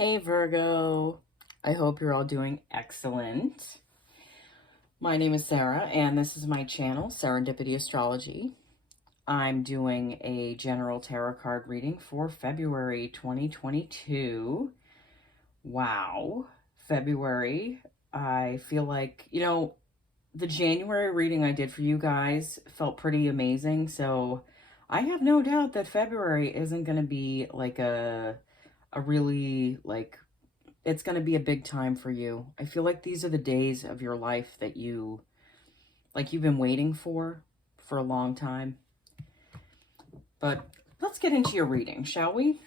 Hey Virgo, I hope you're all doing excellent. My name is Sarah and this is my channel, Serendipity Astrology. I'm doing a general tarot card reading for February 2022. Wow, February. I feel like, the January reading I did for you guys felt pretty amazing, so I have no doubt that February isn't going to be like a really it's going to be a big time for you. I feel like these are the days of your life that you've been waiting for a long time. But let's get into your reading, shall we?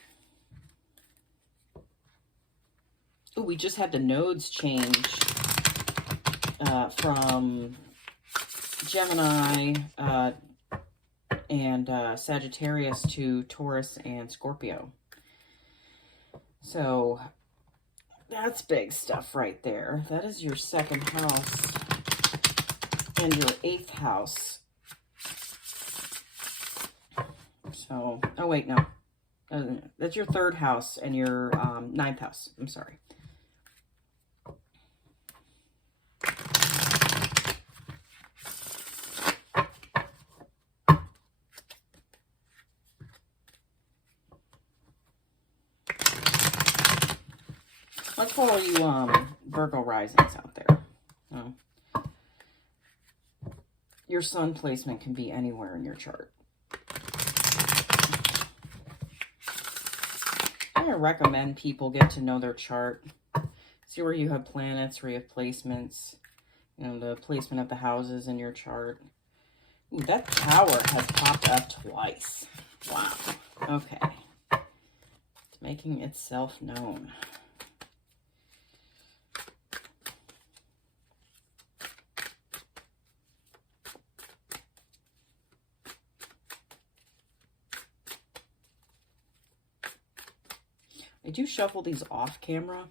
Oh, we just had the nodes change from Gemini and Sagittarius to Taurus and Scorpio. So that's big stuff right there. That is your second house and your 8th house. So, oh wait, no. That's your 3rd house and your 9th house. I'm sorry. Let's follow you Virgo risings out there. Your sun placement can be anywhere in your chart. I recommend people get to know their chart. See where you have planets, where you have placements, the placement of the houses in your chart. Ooh, that tower has popped up twice. Wow. Okay. It's making itself known. I do shuffle these off camera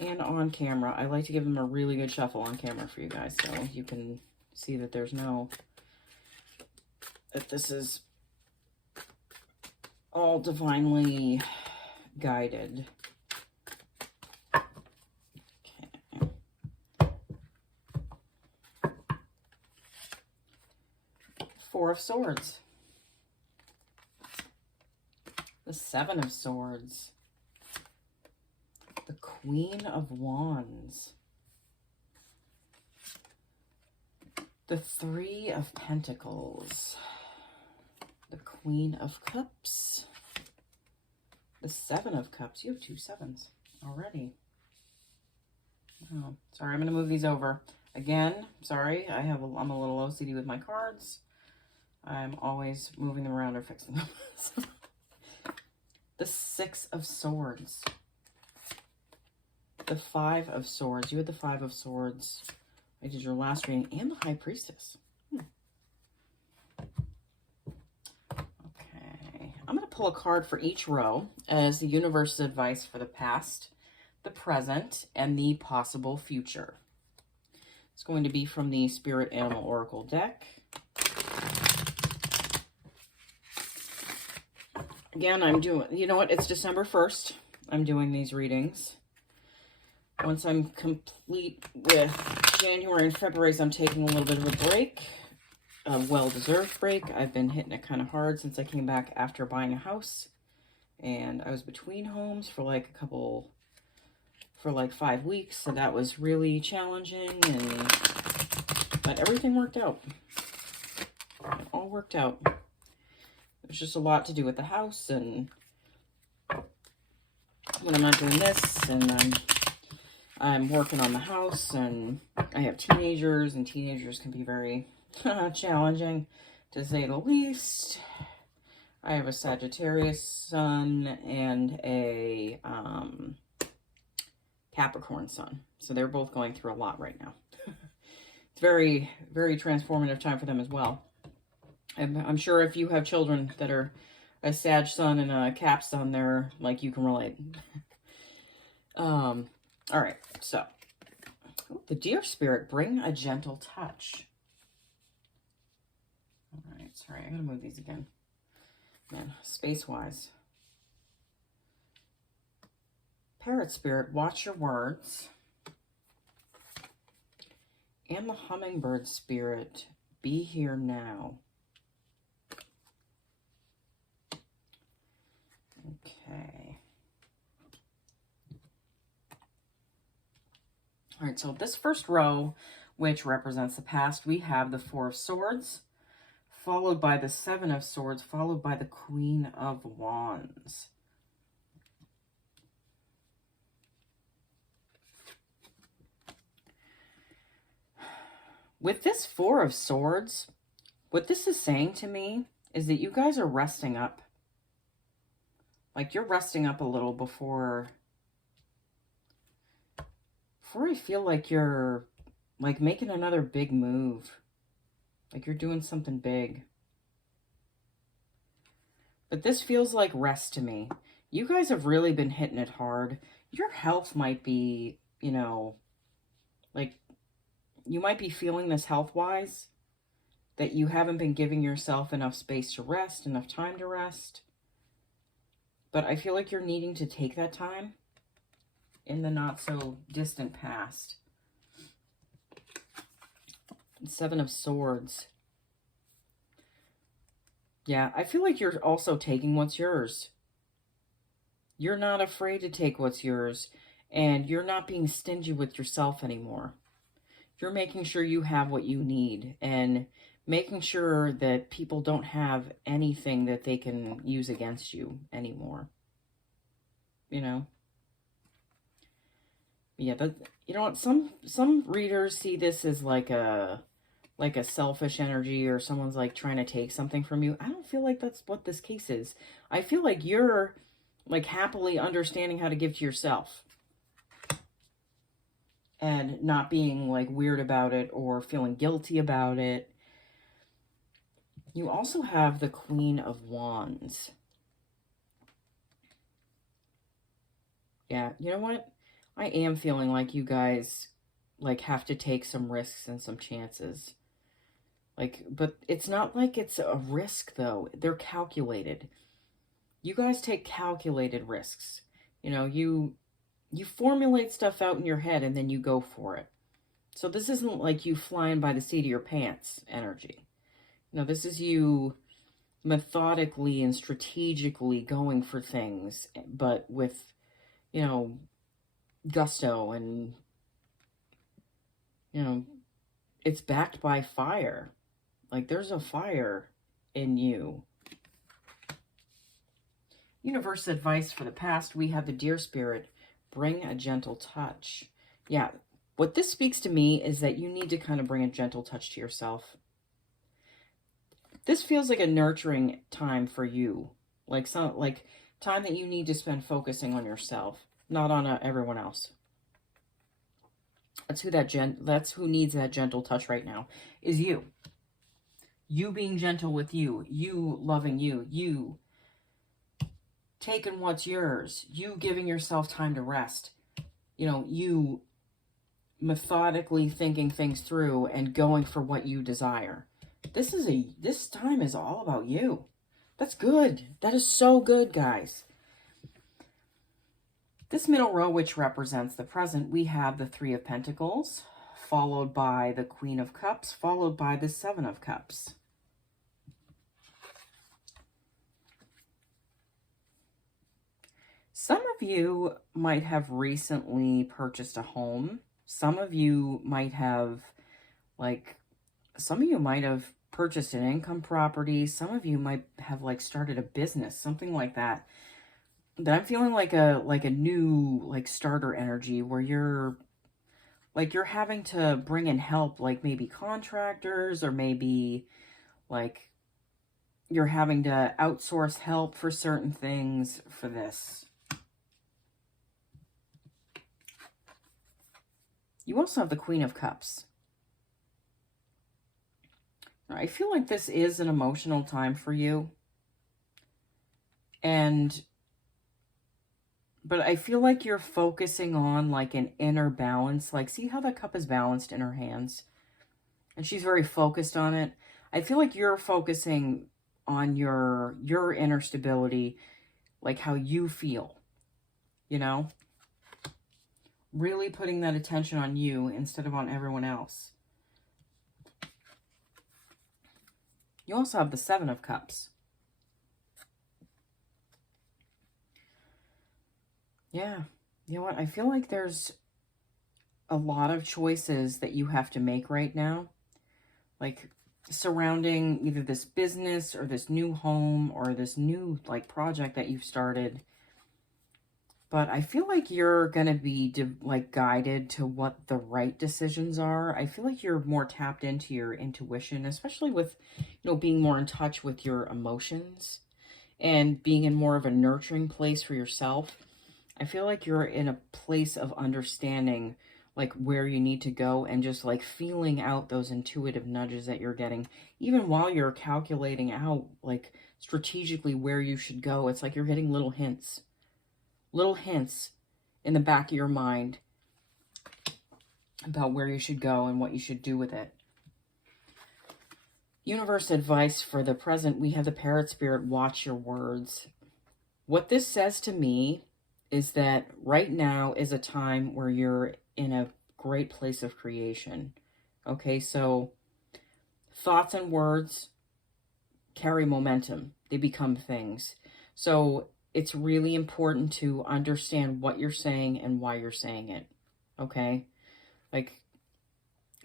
and on camera. I like to give them a really good shuffle on camera for you guys so you can see that that this is all divinely guided. Okay. 4 of Swords. The 7 of Swords. The Queen of Wands. The 3 of Pentacles. The Queen of Cups. The 7 of Cups. You have 2 7s already. Oh, sorry, I'm going to move these over. Again, sorry, I'm a little OCD with my cards. I'm always moving them around or fixing them. The 6 of Swords. The 5 of Swords. You had the 5 of Swords. I did your last reading. And the High Priestess. Okay. I'm going to pull a card for each row as the universe's advice for the past, the present, and the possible future. It's going to be from the Spirit Animal Oracle deck. Again, I'm doing, you know what, it's December 1st. I'm doing these readings. Once I'm complete with January and February, I'm taking a little bit of a break, a well-deserved break. I've been hitting it kind of hard since I came back after buying a house. And I was between homes for like 5 weeks. So that was really challenging, but everything worked out. It all worked out. There's just a lot to do with the house, and when I'm not doing this, and I'm working on the house, and I have teenagers, and teenagers can be very challenging, to say the least. I have a Sagittarius sun and a Capricorn sun, so they're both going through a lot right now. It's very, very transformative time for them as well. I'm sure if you have children that are a Sag sun and a Cap sun, they're like, you can relate. All right, so the Deer Spirit, bring a gentle touch. All right, sorry, I'm gonna move these again. Man, space-wise. Parrot Spirit, watch your words. And the Hummingbird Spirit, be here now. Okay. All right, so this first row, which represents the past, we have the Four of Swords, followed by the Seven of Swords, followed by the Queen of Wands. With this Four of Swords, what this is saying to me is that you guys are resting up. Like, you're resting up a little before I feel like you're, like, making another big move. Like, you're doing something big. But this feels like rest to me. You guys have really been hitting it hard. Your health might be, you know, like, you might be feeling this health-wise, that you haven't been giving yourself enough space to rest, enough time to rest. But I feel like you're needing to take that time in the not-so-distant past. Seven of Swords. Yeah, I feel like you're also taking what's yours. You're not afraid to take what's yours, and you're not being stingy with yourself anymore. You're making sure you have what you need, and making sure that people don't have anything that they can use against you anymore. You know? Yeah, but you know what? Some readers see this as like a selfish energy, or someone's like trying to take something from you. I don't feel like that's what this case is. I feel like you're like happily understanding how to give to yourself. And not being like weird about it or feeling guilty about it. You also have the Queen of Wands. Yeah, you know what? I am feeling like you guys like have to take some risks and some chances. Like, but it's not like it's a risk though. They're calculated. You guys take calculated risks. You know, you formulate stuff out in your head and then you go for it. So this isn't like you flying by the seat of your pants energy. No, this is you methodically and strategically going for things, but with, you know, gusto, and, you know, it's backed by fire. Like, there's a fire in you. Universe advice for the past, we have the Deer Spirit, bring a gentle touch. Yeah, what this speaks to me is that you need to kind of bring a gentle touch to yourself. This feels like a nurturing time for you. Like time that you need to spend focusing on yourself, not on everyone else. That's who needs that gentle touch right now, is you. You being gentle with you, you loving you, you taking what's yours, you giving yourself time to rest. You know, you methodically thinking things through and going for what you desire. This time is all about you. That's good. That is so good, guys. This middle row, which represents the present, we have the Three of Pentacles, followed by the Queen of Cups, followed by the Seven of Cups. Some of you might have recently purchased a home. Some of you might have, purchased an income property. Some of you might have, started a business, something like that. But I'm feeling like a new, starter energy where you're having to bring in help, maybe contractors, or maybe, you're having to outsource help for certain things for this. You also have the Queen of Cups. I feel like this is an emotional time for you. But I feel like you're focusing on an inner balance. See how that cup is balanced in her hands? And she's very focused on it. I feel like you're focusing on your inner stability, how you feel, you know? really putting that attention on you instead of on everyone else. You also have the Seven of Cups. Yeah. You know what? I feel like there's a lot of choices that you have to make right now. Like surrounding either this business or this new home or this new like project that you've started. But I feel like you're going to be like guided to what the right decisions are. I feel like you're more tapped into your intuition, especially with, being more in touch with your emotions and being in more of a nurturing place for yourself. I feel like you're in a place of understanding like where you need to go and just like feeling out those intuitive nudges that you're getting, even while you're calculating out like strategically where you should go. It's like you're getting little hints in the back of your mind about where you should go and what you should do with it. Universe advice for the present, we have the Parrot Spirit, watch your words. What this says to me is that right now is a time where you're in a great place of creation. Okay, so thoughts and words carry momentum. They become things. So it's really important to understand what you're saying and why you're saying it. Okay? Like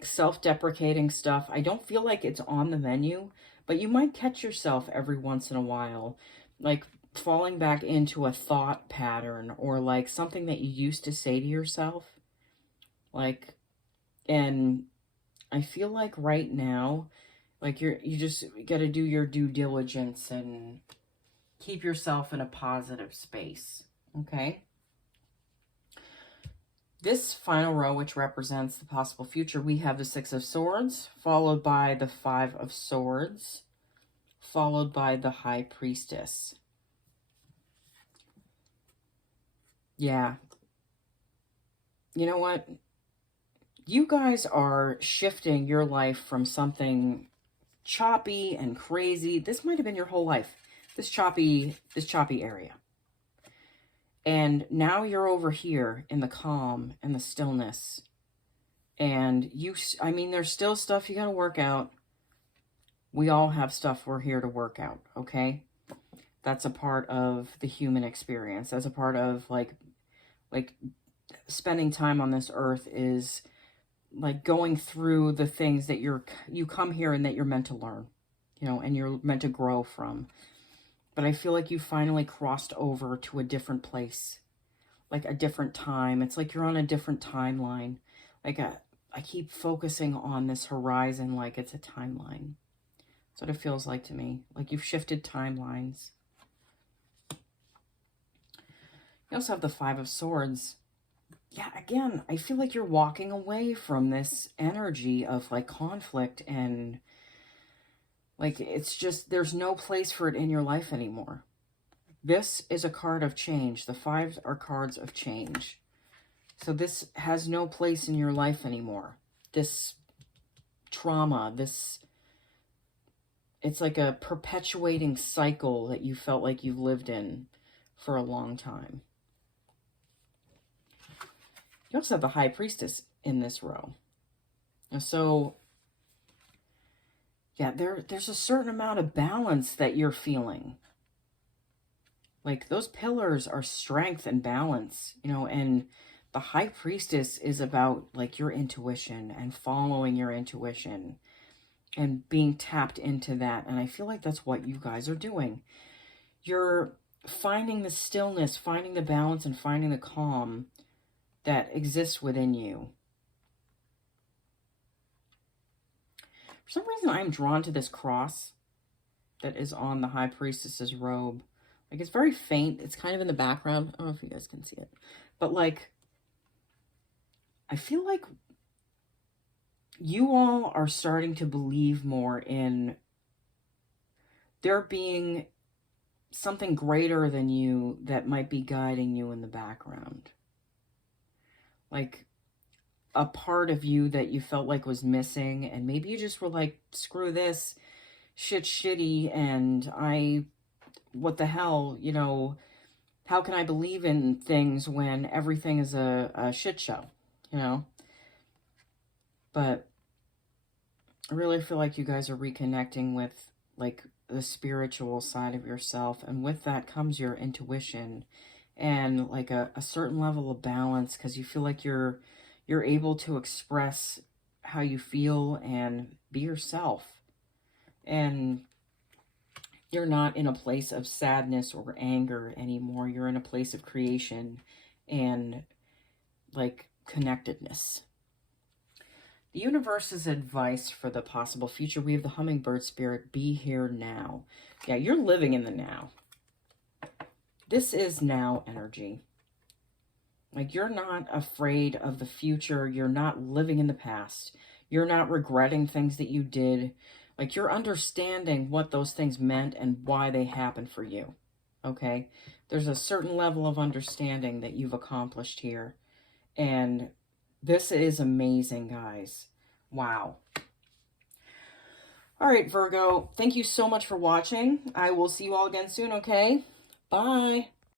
self-deprecating stuff, I don't feel like it's on the menu, but you might catch yourself every once in a while, like falling back into a thought pattern or like something that you used to say to yourself. Like, and I feel like right now, like you just got to do your due diligence and keep yourself in a positive space. Okay. This final row, which represents the possible future, we have the Six of Swords, followed by the Five of Swords, followed by the High Priestess. Yeah. You know what? You guys are shifting your life from something choppy and crazy. This might have been your whole life. This choppy area. And now you're over here in the calm and the stillness. And there's still stuff you got to work out. We all have stuff we're here to work out, okay? That's a part of the human experience. That's a part of like spending time on this earth is like going through the things that you come here and that you're meant to learn, and you're meant to grow from. But I feel like you finally crossed over to a different place, like a different time. It's like you're on a different timeline. Like I keep focusing on this horizon like it's a timeline. That's what it feels like to me. Like you've shifted timelines. You also have the Five of Swords. Yeah, again, I feel like you're walking away from this energy of like conflict and like it's just, there's no place for it in your life anymore. This is a card of change. The fives are cards of change. So this has no place in your life anymore. This trauma, it's like a perpetuating cycle that you felt like you've lived in for a long time. You also have the High Priestess in this row. So, yeah, there's a certain amount of balance that you're feeling. Like those pillars are strength and balance, and the High Priestess is about like your intuition and following your intuition and being tapped into that. And I feel like that's what you guys are doing. You're finding the stillness, finding the balance, and finding the calm that exists within you. For some reason, I'm drawn to this cross that is on the High Priestess's robe. Like, it's very faint. It's kind of in the background. I don't know if you guys can see it. But, like, I feel like you all are starting to believe more in there being something greater than you that might be guiding you in the background. Like a part of you that you felt like was missing, and maybe you just were like, screw this, shitty, and what the hell, how can I believe in things when everything is a shit show, you know? But I really feel like you guys are reconnecting with like the spiritual side of yourself. And with that comes your intuition and like a certain level of balance, because you feel like you're able to express how you feel and be yourself. And you're not in a place of sadness or anger anymore. You're in a place of creation and like connectedness. The universe's advice for the possible future. We have the hummingbird spirit, be here now. Yeah, you're living in the now. This is now energy. Like, you're not afraid of the future. You're not living in the past. You're not regretting things that you did. Like, you're understanding what those things meant and why they happened for you. Okay? There's a certain level of understanding that you've accomplished here. And this is amazing, guys. Wow. All right, Virgo, thank you so much for watching. I will see you all again soon, okay? Bye.